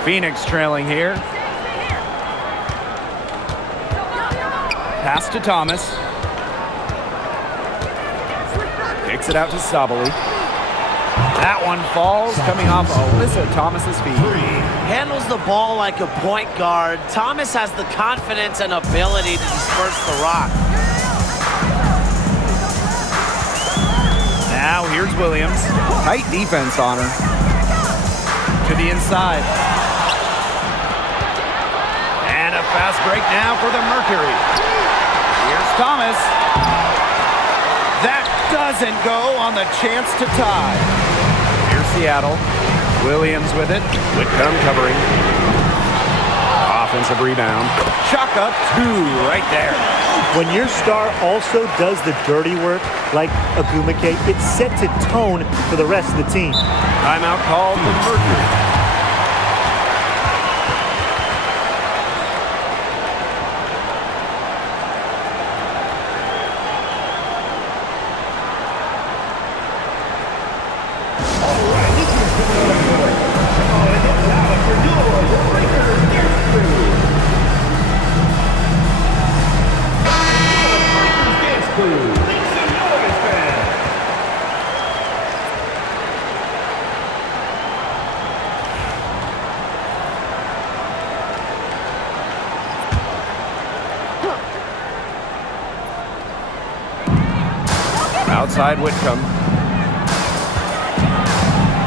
Phoenix trailing here. Pass to Thomas. Kicks it out to Sabali. That one falls, coming off Alyssa Thomas's feet. Handles the ball like a point guard. Thomas has the confidence and ability to disperse the rock. Now here's Williams. Tight defense on her. To the inside. And a fast break now for the Mercury. Here's Thomas. That doesn't go on the chance to tie. Here's Seattle. Williams with it. Whitcomb covering. Offensive rebound. Chalk up 2 right there. When your star also does the dirty work like Agumake, it sets a tone for the rest of the team. Timeout called for Mercury. Outside Whitcomb.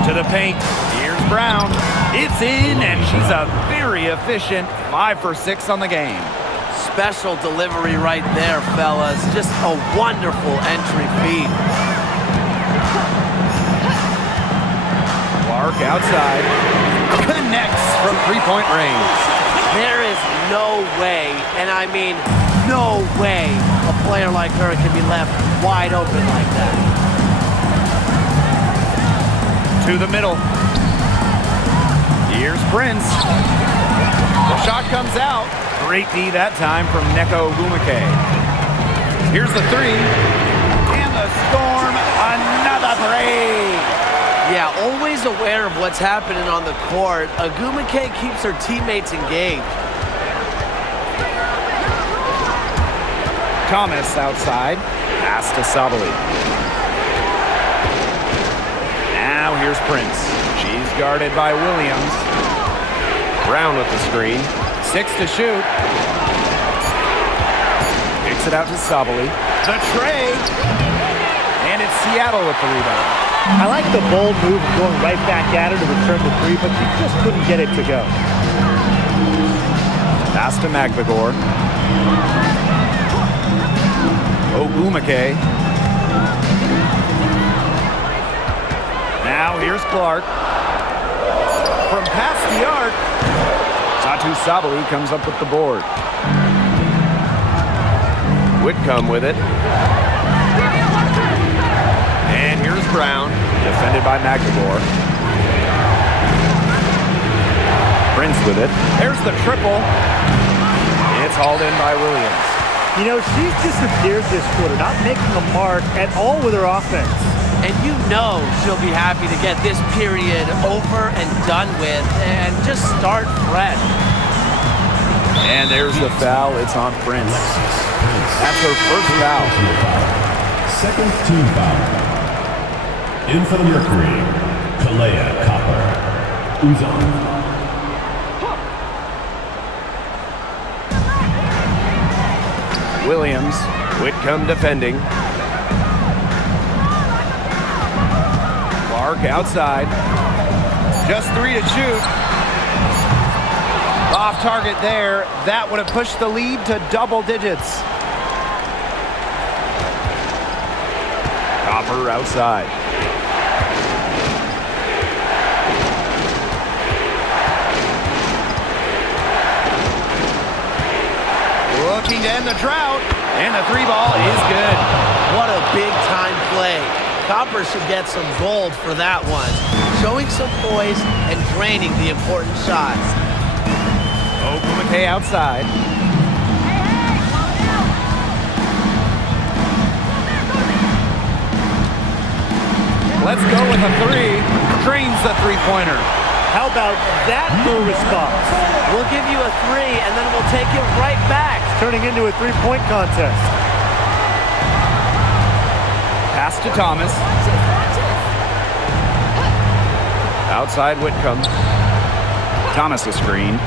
To the paint. Here's Brown. It's in, and she's a very efficient 5 for 6 on the game. Special delivery right there, fellas. Just a wonderful entry feed. Clark outside. Connects from 3-point range. There is no way, and I mean no way, a player like her can be left wide open like that. To the middle. Here's Prince. The shot comes out. Great D that time from Neko Gumake. Here's the 3. And the Storm, another 3. Yeah, always aware of what's happening on the court. Agumake keeps her teammates engaged. Thomas outside. Pass to Sabali. Now here's Prince. She's guarded by Williams. Brown with the screen. 6 to shoot. Kicks it out to Sabali. The tray. And it's Seattle with the rebound. I like the bold move of going right back at her to return the 3, but she just couldn't get it to go. Pass to Magvigor. Ogumake. Now here's Clark. From past the arc, Satu Sabali comes up with the board. Whitcomb with it. And here's Brown, defended by McLemore. Prince with it. There's the triple. It's hauled in by Williams. You know, she's disappeared this quarter, not making a mark at all with her offense. And you know she'll be happy to get this period over and done with and just start fresh. And there's the foul. It's on Prince. That's her first foul. Second team foul. In for the Mercury, Kalea Copper. Uzon. Williams, Whitcomb defending. Clark outside. Just 3 to shoot. Off target there. That would have pushed the lead to double digits. Copper outside. Looking to end the drought. And the 3 ball is good. What a big-time play. Copper should get some gold for that one. Showing some poise and draining the important shots. Ogumake outside. Let's go with a 3. Drains the three-pointer. How about that for a response? We'll give you a 3, and then we'll take it right back. Turning into a three-point contest. Pass to Thomas. Outside Whitcomb. Thomas a screen.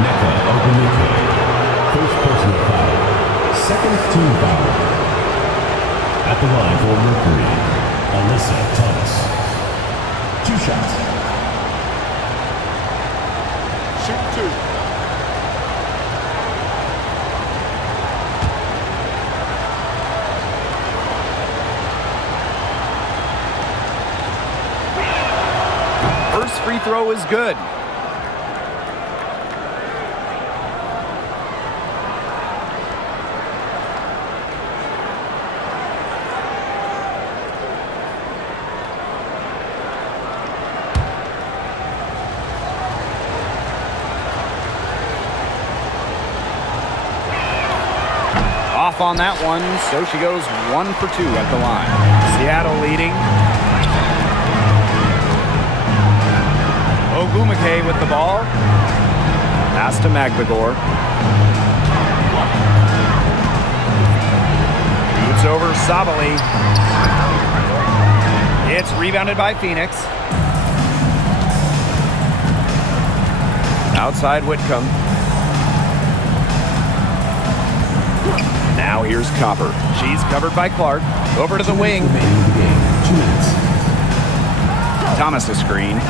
Neka Ogumake. First personal foul. Second team foul. At the line for Mercury, Alyssa Thomas. 2 shots. Shoot 2. First free throw is good. Off on that one, so she goes 1 for 2 at the line. Seattle leading. Ogumake with the ball. Pass to McLemore. Shoots over Sabali. It's rebounded by Phoenix. Outside Whitcomb. Now here's Copper. She's covered by Clark. Over to the wing. Remaining in the game. 2 minutes. Thomas a screen.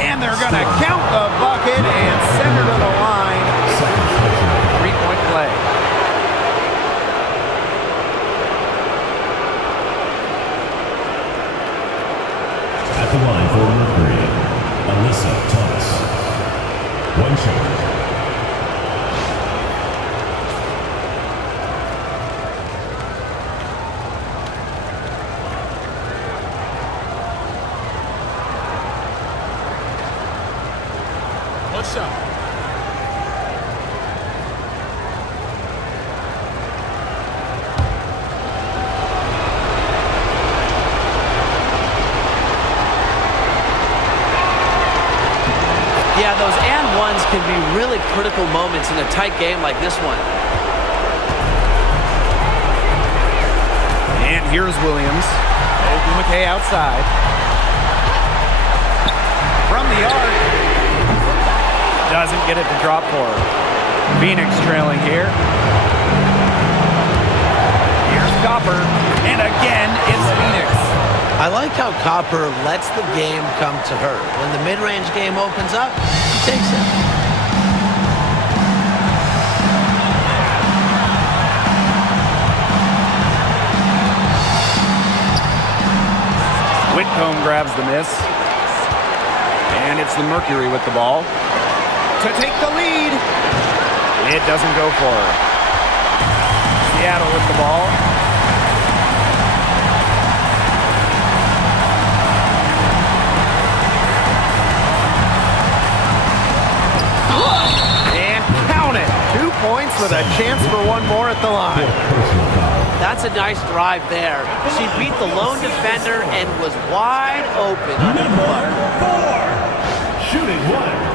And they're going to count the bucket and send her to the line. Second personal foul. 3-point play. At the line for Mercury, Alyssa Thomas. 1 shot. Shot. Yeah, those and ones can be really critical moments in a tight game like this one. And here's Williams. Ogumake outside. From the arc. Doesn't get it to drop for her. Phoenix trailing here. Here's Copper. And again, it's Phoenix. I like how Copper lets the game come to her. When the mid-range game opens up, she takes it. Whitcomb grabs the miss. And it's the Mercury with the ball to take the lead. It doesn't go for her. Seattle with the ball. And count it. 2 points with a chance for one more at the line. That's a nice drive there. She beat the lone defender and was wide open on the butter. Shooting one.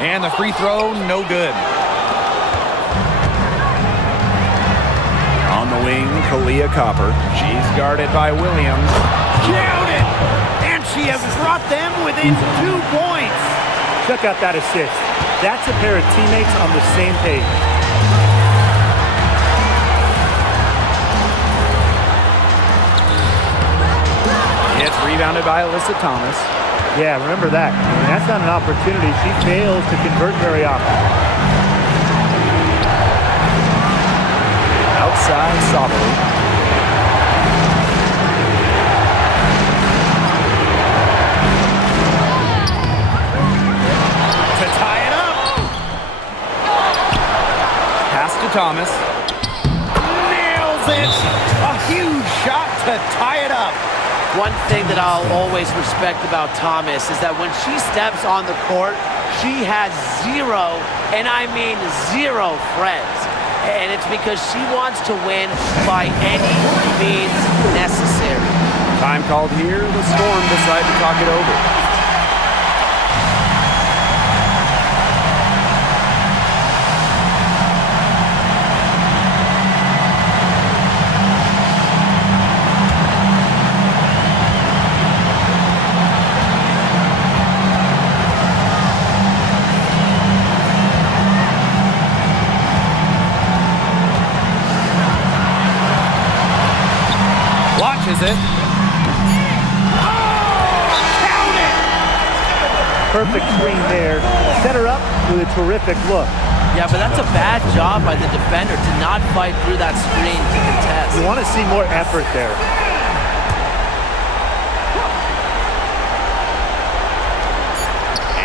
And the free throw, no good. On the wing, Kalia Copper. She's guarded by Williams. Count it! And she has brought them within 2 points. Check out that assist. That's a pair of teammates on the same page. It's rebounded by Alyssa Thomas. Yeah, remember that. And that's not an opportunity. She fails to convert very often. Outside Sauberly. To tie it up. Pass to Thomas. Nails it. A huge shot to tie it up. One thing that I'll always respect about Thomas is that when she steps on the court, she has zero, and I mean zero friends. And it's because she wants to win by any means necessary. Time called here. The Storm decide to talk it over. Is it? Oh, count it! Perfect screen there. Set her up with a terrific look. Yeah, but that's a bad job by the defender to not fight through that screen to contest. You want to see more effort there.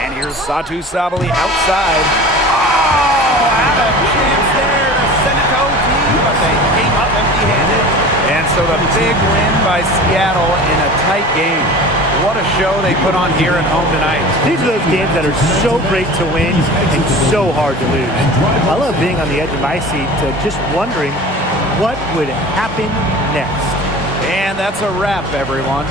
And here's Satu Sabali outside. Oh, had a chance there to send it to OT, but they came up empty-handed. And so the big win by Seattle in a tight game. What a show they put on here at home tonight. These are those games that are so great to win and so hard to lose. I love being on the edge of my seat, just wondering what would happen next. And that's a wrap, everyone.